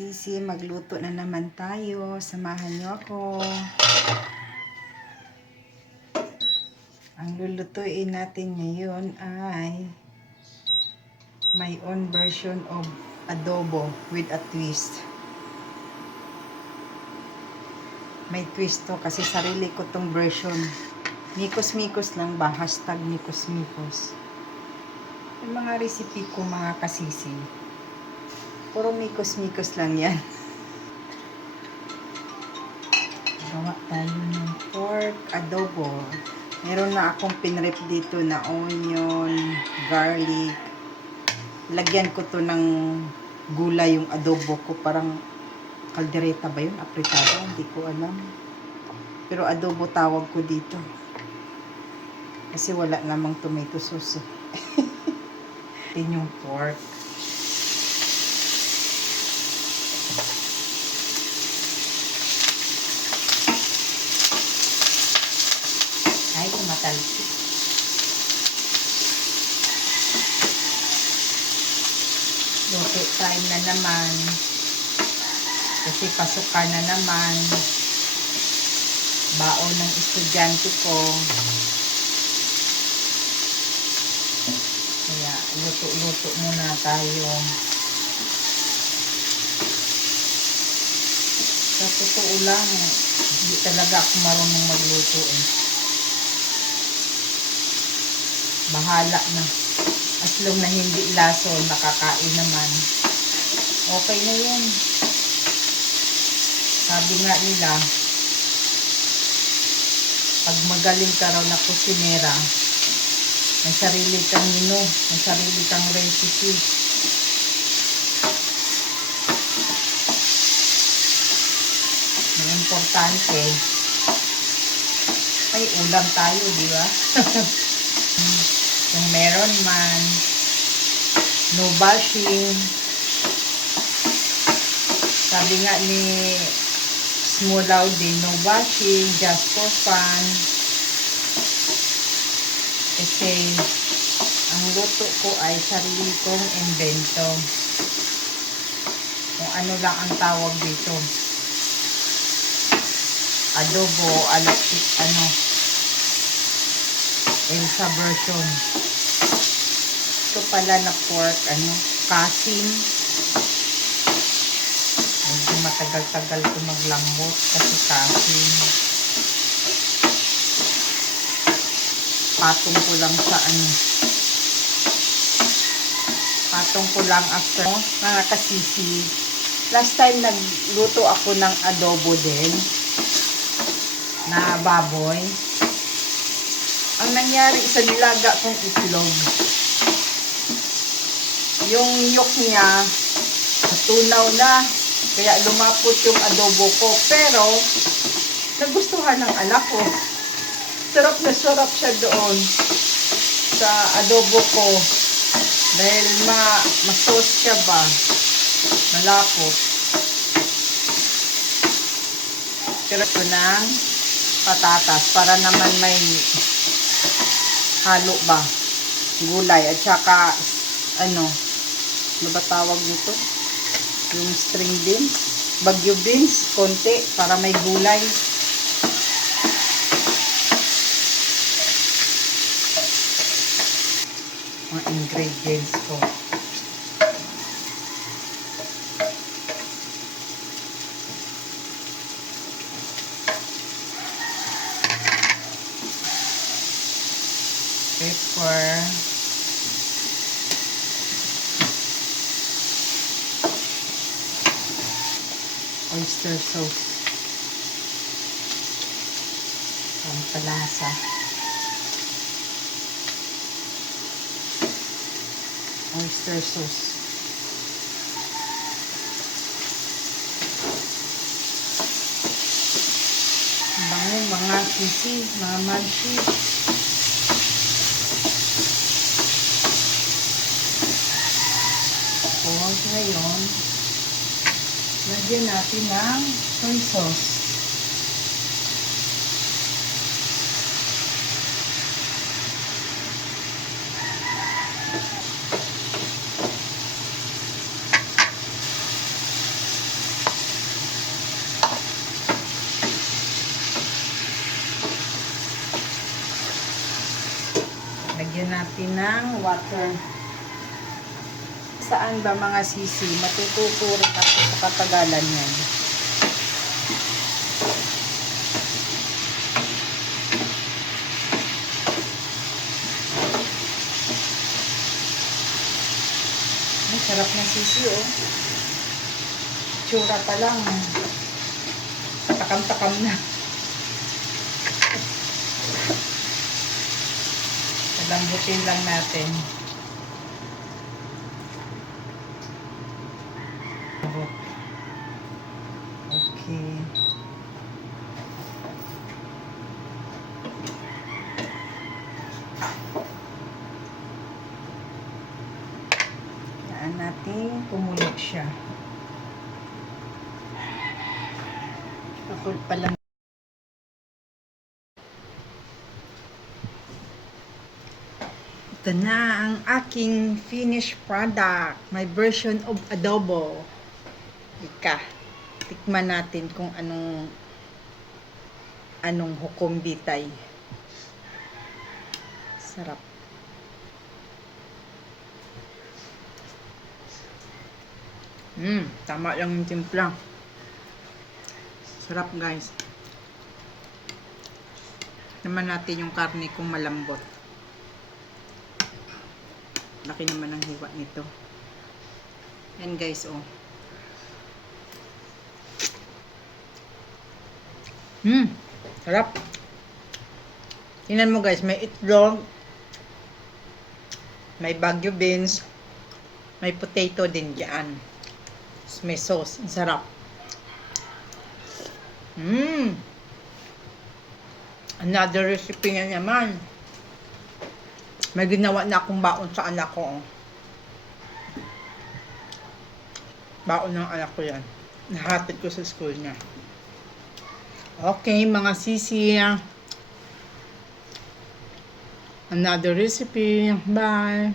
kasisi, magluto na naman tayo. Samahan niyo ako. Ang lulutuin natin ngayon ay my own version of adobo with a twist. May twist to kasi sarili ko tong version. Mikos-mikos lang ba? Hashtag mikos-mikos. Yung mga recipe ko mga kasisi, puro mikos-mikos lang yan. Gawa tayo ng pork adobo. Meron na akong pinrep dito na onion, garlic. Lagyan ko to ng gulay yung adobo ko. Parang kaldereta ba yun? Apritada? Hindi ko alam. Pero adobo tawag ko dito. Kasi wala namang tomato sauce. Yan yung pork. Ay, tumatalsik. Luto time na naman. Kasi pasukan na naman. Baon ng estudyante ko. Kaya, luto-luto muna tayo. Sa totoo lang, hindi talaga ako marunong magluto eh. Bahala na. As long na hindi laso, nakakain naman. Okay na yun. Sabi nga nila, pag magaling ka raw na kusinera, may sarili kang menu, may sarili kang recipe. Ang importante, may ulam tayo, di ba? Kung meron man, no bashing. Sabi nga ni Smulaw din, no bashing, just for fun. Kasi ang luto ko ay sarili kong invento. Kung ano lang ang tawag dito. Adobo, Elsa version. Ito pala na pork, kasim. Medyo matagal-tagal ito maglambot kasi kasim. Patong ko lang sa patong ko lang after mga kasisi. Last time nagluto ako ng adobo din na baboy. Ang nangyari sa nilaga kong itlog, yung yolk niya natunaw na, kaya lumapot yung adobo ko. Pero nagustuhan ng anak ko. Sarap na sarap siya doon sa adobo ko. Dahil masos siya ba, malapot. Pero ito ng patatas para naman may halo ba, gulay at saka ano ba tawag nito, yung string beans, bagyo beans, konti para may gulay. Mga ingredients ko, pepper, oyster sauce, pampalasa, oyster sauce, bango mga sisi, mga mansi. Ngayon, lagyan natin ng soy sauce. Lagyan natin ng water. Saan ba mga sisi? Matututurin ako sa katagalan yan. Ay, sarap na sisi, oh. Tsura pa lang. Takam-takam na. Lambutin lang natin. Okay. Kailangan natin kumulo siya. Ako pa lang. Ito na ang aking finished product. My version of adobo. Ika. Tikman natin kung anong hukom bitay. Sarap. Tama lang yung timpla. Sarap, guys. Naman natin yung karne kung malambot. Laki naman ang hiwa nito. Yan, guys, oh. Sarap. Tingnan mo, guys, may itlog, may Baguio beans, may potato din diyan. May sauce. Ang sarap. Another recipe nga naman. May ginawa na akong baon sa anak ko. Baon ng anak ko yan. Nahatid ko sa school niya. Okay, mga sisi. Another recipe. Bye.